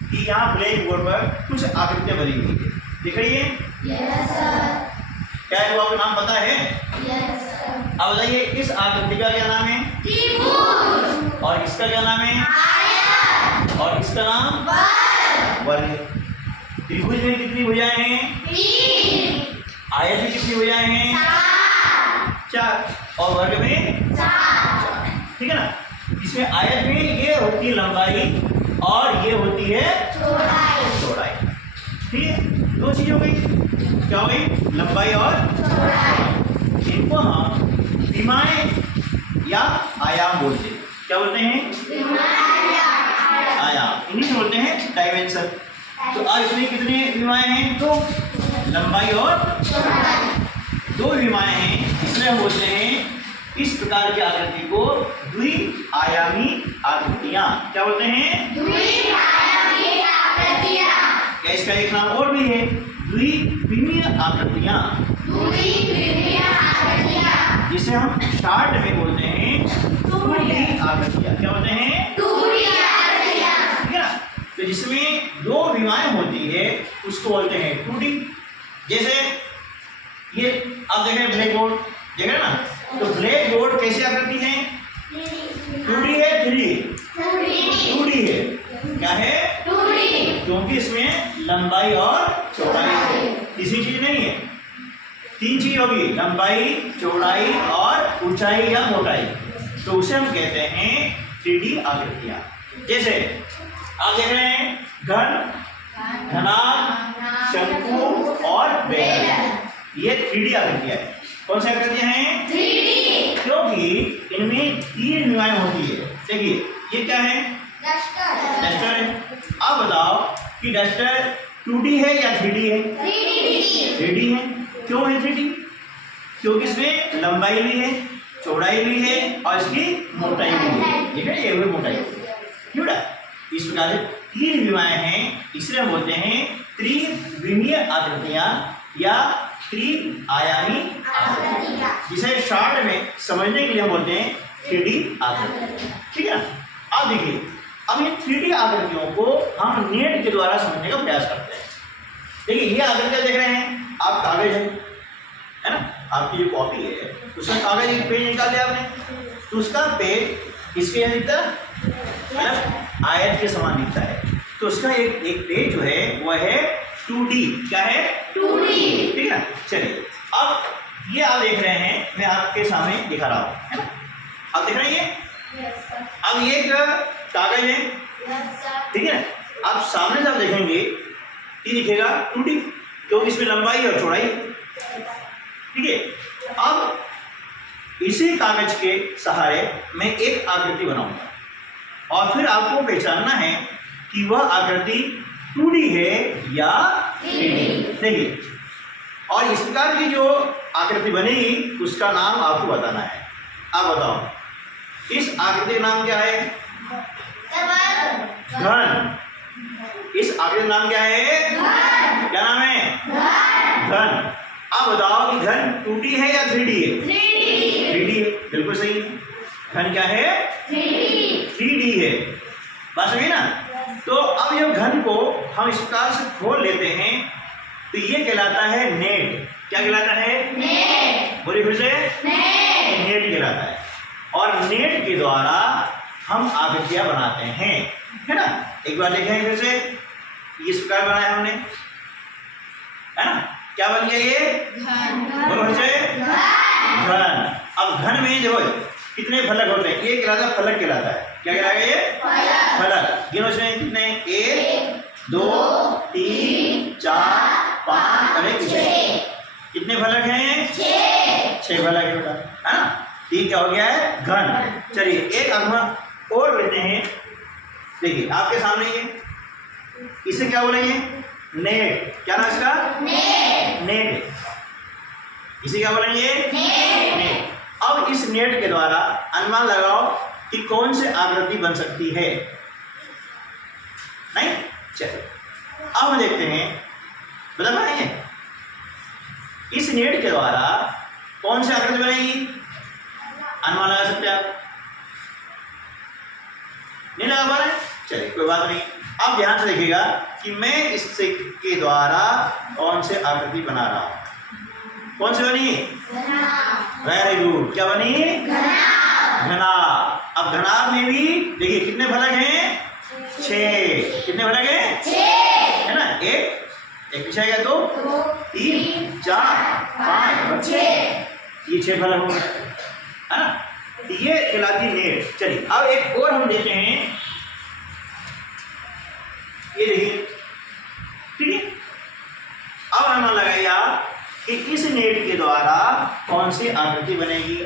कि यहाँ black board पर कुछ आकृतियां बनी हुई है, दिख रही है? Yes sir. क्या इनको आपको नाम पता है? Yes sir. अब बताइए इस आकृति का क्या नाम है? त्रिभुज। और इसका क्या नाम है? आयत। और इसका नाम वर्ग। वर्ग है। त्रिभुज में कितनी भुजाएं हैं? 3। आयत में कितनी भुजाएं हैं? 4। और वर्ग में 4। ठीक है ना? इसमें आयत में ये होती है लंबाई और ये होती है चौड़ाई। ठीक है, दो चीज हो गई, क्या हो गई? लंबाई और चौड़ाई। इनको हम विमाएं या आयाम बोलते हैं। क्या बोलते हैं? आयाम। इन्हीं से बोलते हैं डायमेंशन। तो आज इसमें कितने विमाएं हैं? दो, लंबाई और दो विमाएं हैं, इसलिए हम बोलते हैं इस प्रकार की आकृति को द्विआयामी आकृतियां। क्या बोलते हैं? द्विआयामी आकृतियां। क्या इसका एक नाम और भी है? द्विविमीय आकृतियां। द्विविमीय आकृतियां। जिसे हम शॉर्ट में बोलते हैं 2D आकृतियां। क्या बोलते हैं? 2D आकृतियां। ठीक है ना? तो जिसमें दो विमाएं होती है उसको बोलते हैं 2D। जैसे ये आप देख रहे हैं ब्लैक बोर्ड, देख रहे हैं ना? तो ब्लैक बोर्ड कैसी आकृति है? 2D है, 3D है। क्या है? 2D। क्योंकि इसमें लंबाई और चौड़ाई है, किसी चीज नहीं है। 3 चीज होगी, लंबाई, चौड़ाई और ऊंचाई या मोटाई। तो उसे हम कहते हैं 3D आकृतियां। जैसे आप देख रहे हैं घन, घनाभ, शंकु और बेलन, ये 3D आकृतियां हैं। कौन सी आकृतियां हैं? 3D। क्योंकि इनमें 3 विमाएं होती है। देखिए ये क्या है? डस्टर है। आप बताओ कि डस्टर 2D है या 3D है? 3D है। क्यों है 3D? क्योंकि इसमें लंबाई भी है, चौड़ाई भी है और इसकी मोटाई भी है। ठीक है, ये हुई मोटाई। क्यों ना? इस प्रकार से 3 विमाएं हैं, इसलिए हम बोलते हैं त्रिविमीय आकृतियां या त्रिआयामी आकृतियां, जिसे शॉर्ट में समझने के लिए हम बोलते हैं 3D आकृति। ठीक है ना? अब देखिए, अब ये 3D आकृतियों को हम नेट के द्वारा समझने का प्रयास करते हैं। देखिए ये आकृतियां देख रहे हैं आप, कागज है ना? आपकी जो कॉपी है उसका कागज एक पेज निकाल लिया आपने, तो उसका पेज इसके यहाँ दिखता है, मतलब आयत के समान दिखता है। तो उसका एक पेज जो है वह है 2D। क्या है? 2D। ठीक है ना? चलिए अब ये आप देख रहे हैं, मैं आपके सामने दिखा रहा हूँ, है ना? आप देख रहे हैं अब ये एक कागज है, ठीक है? आप सामने से आप देखेंगे ये दिखेगा 2D, क्योंकि इसमें लंबाई और चौड़ाई, ठीक है? अब इसी कागज के सहारे मैं एक आकृति बनाऊंगा और फिर आपको पहचानना है कि वह आकृति 2D है या 3D। देखिए, और इस प्रकार की जो आकृति बनेगी उसका नाम आपको बताना है। आप बताओ इस आकृति का नाम क्या है? घन। इस आकृति का नाम क्या है? क्या नाम है? घन। आप बताओ कि घन 2D है या 3D है? 3D है, बिल्कुल सही है। घन क्या है? 3D है। बात समझी ना? तो अब जब घन को हम इस प्रकार से खोल लेते हैं तो ये कहलाता है नेट। क्या कहलाता है? नेट। बोलिए फिर से। नेट कहलाता है। और नेट के द्वारा हम आकृतियां बनाते हैं, है ना? एक बार देखें फिर से, इस प्रकार बनाया हमने, है ना? क्या बन गया ये? बोलो फिर से। घन। अब घन में देखो कितने फलक होते हैं, ये कहलाता है फलक कहलाता है। क्या कहलाएगा ये? फलक। गिनो इसमें कितने? 1 2 3 4 5 और 6। कितने फलक हैं? 6 फलक है बेटा, है ना? ये क्या हो गया है? घन। चलिए एक अगमा और लेते हैं। देखिए आपके सामने ये, इसे क्या बोलेंगे? नेट। क्या नाम इसका? नेट। इसे क्या बोलेंगे? नेट। अब इस नेट के द्वारा अनुमान लगाओ कि कौन से आकृति बन सकती है। नहीं? चलिए अब हम देखते हैं, बता पाएंगे इस नेट के द्वारा कौन सी आकृति बनेगी? अनुमान लगा सकते हैं आप? नहीं लगा पा रहे? चलिए कोई बात नहीं। अब ध्यान से देखिएगा कि मैं इससे के द्वारा कौन से आकृति बना रहा हूं। कौन सी बनी? Very good. क्या बनी? घनाभ। अब घनाभ में भी देखिए कितने फलक हैं? 6। कितने फलक हैं? 6 है ना। एक पीछे गया 2 3 4 5 और 6। ये 6 फलक हो गए, है ना। ये कहलाती नेट। चलिए अब एक और हम देते हैं। ये देखिए, ठीक है। अब अनुमान लगाइए आप कि इस नेट के द्वारा कौन सी आकृति बनेगी?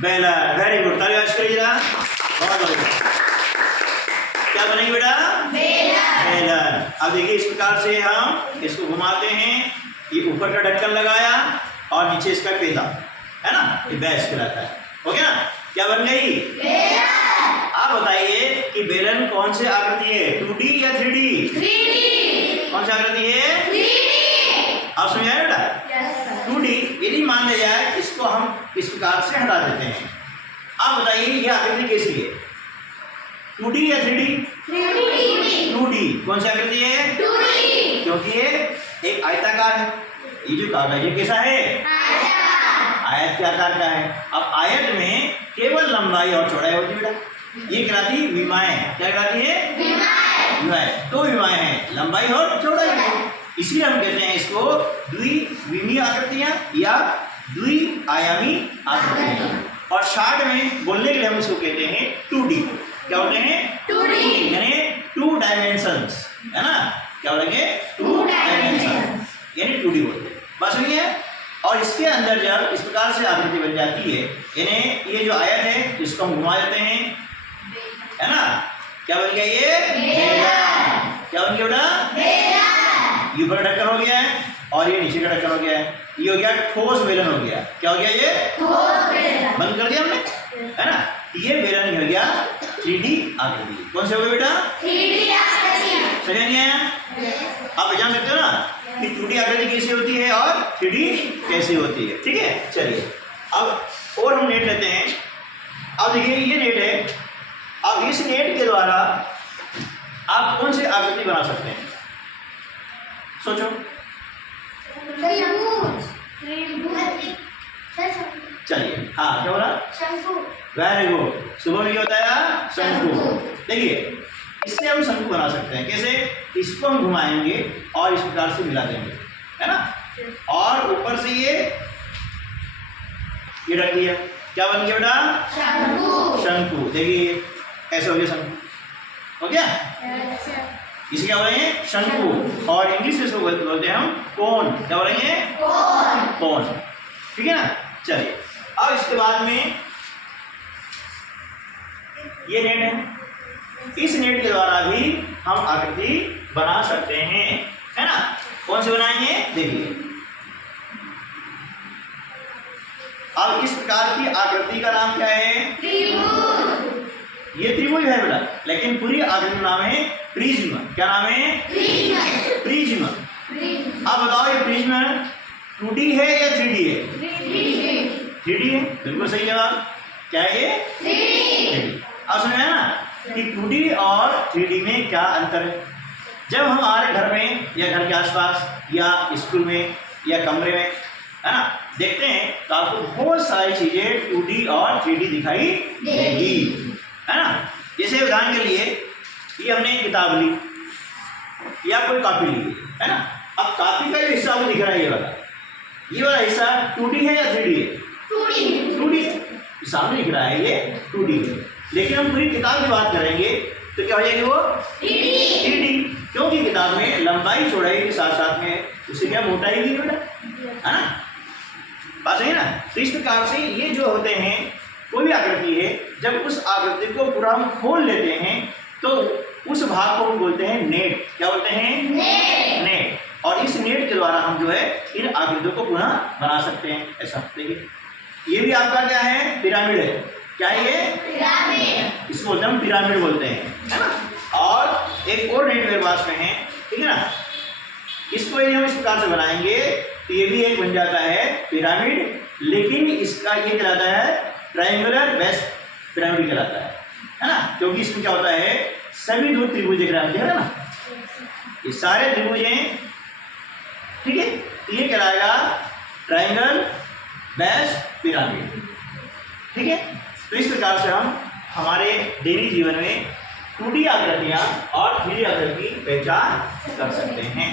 बेलन। Very good. ताली आज करिए जरा। बहुत बढ़िया। क्या बनेगी बेटा? बेलन। अब देखिए इस प्रकार से हम इसको घुमाते हैं। ये ऊपर का ढक्कन लगाया और नीचे इसका पेदा, है ना, ये बेस कहलाता है। हो गया ना। क्या बन गई? आप बताइए कि बेलन कौन से आकृति है? 2D या 3D? 3D। कौन सी आकृति है? 3D। आप समझ आए बेटा? 2D। यदि मान लिया जाए इसको हम इस प्रकार से हटा देते हैं। आप बताइए ये आकृति कैसी है? 2D या 3D? 2D। कौन सी आकृति है? 2D। क्योंकि ये एक आयताकार है। ये जो कागज है कैसा है? आयत के आकार का है। अब आयत में केवल लंबाई और चौड़ाई होती है बेटा। ये कहलाती विमाएं। क्या कहलाती है? विमाएं। तो विमाएं हैं, लंबाई और चौड़ाई। इसलिए हम कहते हैं इसको द्विविमीय आकृतियां या द्विआयामी आकृतियां। और शॉर्ट में बोलने के लिए हम इसको कहते हैं 2D। क्या होते हैं? 2D। यानी 2 डायमेंशंस, है ना। क्या बोलेंगे? 2 डायमेंशन यानी 2D बोलते हैं। बस हुई है। और इसके अंदर जब इस प्रकार से आकृति बन जाती है, यानी ये जो आयत है इसको हम घुमा देते हैं, है ना। क्या बन गया? ये बेलन। क्या बन गया बेटा? ये ऊपर ढक्कन हो गया है और ये नीचे का ढक्कन हो गया है। ये हो गया ठोस बेलन हो गया। क्या हो गया? ये ठोस बेलन। बंद कर दिया हमने, है ना। ये बेलन हो गया 3D आकृति। कौन से हो गए बेटा? 3D आकृतियां। समझ नहीं आया? आप जान सकते हो ना कि 2D आकृति कैसे होती है और 3D कैसे होती है। ठीक है। चलिए अब और हम नेट लेते हैं। अब देखिए ये नेट है। अब इस नेट के द्वारा आप कौन सी आकृति बना सकते हैं? सोचो। चलिए हाँ, क्या बोला? Very good. सुबह में क्या होता है? शंकु। देखिए इससे हम शंकु बना सकते हैं। कैसे? इसको हम घुमाएंगे और इस प्रकार से मिला देंगे, है ना। और ऊपर से ये रख दिया। क्या बन गया बेटा? शंकु। देखिए ऐसे हो गया शंकु। हो गया। इसे क्या बोलेंगे? शंकु। और इंग्लिश में इसको बोलते हैं हम कोन। क्या बोलेंगे? कोन। ठीक है ना। चलिए अब इसके बाद में ये नेट है। इस नेट के द्वारा भी हम आकृति बना सकते हैं, है ना। कौन से बनाएंगे? देखिए अब इस प्रकार की आकृति का नाम क्या है? ये त्रिभुज है बेटा, लेकिन पूरी आकृति का नाम है प्रिज्म। क्या नाम है? प्रिज्म। अब बताओ ये प्रिज्म 2D है या 3D है? 3D है। बिल्कुल सही जवाब। क्या है ये? 3D। अब समझा ना कि 2D और 3D में क्या अंतर है। जब हम हमारे घर में या घर के आसपास या स्कूल में या कमरे में, है ना, देखते हैं तो आपको बहुत सारी चीजें 2D और 3D दिखाई देगी, है ना। जैसे उदाहरण के लिए ये हमने एक किताब ली या कोई कॉपी ली, है ना। अब कॉपी का जो हिस्सा आपको दिख रहा है ये वाला हिस्सा 2D है या 3D है? 2D सामने दिख रहा है, ये 2D है। लेकिन हम पूरी किताब की बात करेंगे तो क्या हो जाएगी? वो 3D। क्योंकि किताब में लंबाई चौड़ाई के साथ साथ में उससे क्या मोटाई भी बेटा, है ना। बात सही ना। तो इस प्रकार से ये जो होते हैं कोई भी आकृति है, जब उस आकृति को पूरा हम खोल लेते हैं तो उस भाग को हम बोलते हैं नेट। क्या बोलते हैं? नेट। और इस नेट के द्वारा हम जो है इन आकृतियों को पुनः बना सकते हैं। ऐसा देखिए ये भी आपका क्या है? पिरामिड है। क्या है ये? पिरामिड। इसको बोलते हैं हम पिरामिड बोलते हैं, है ना। और एक और नेट मेरे पास में है, ठीक है ना। इसको यदि हम इस प्रकार से बनाएंगे तो ये भी एक बन जाता है पिरामिड, लेकिन इसका ये कहलाता है ट्रायंगुलर बेस पिरामिड कहलाता है ना। क्योंकि इसमें क्या होता है सभी दो त्रिभुज दिख रहा है, देख रहे ना, ये सारे त्रिभुज हैं, ठीक है। तो ये कहलाएगा ट्रायंगल बेस पिरामिड, ठीक है। तो इस प्रकार से हम हमारे दैनिक जीवन में 2D आकृतियां और 3D आकृति की पहचान कर सकते हैं।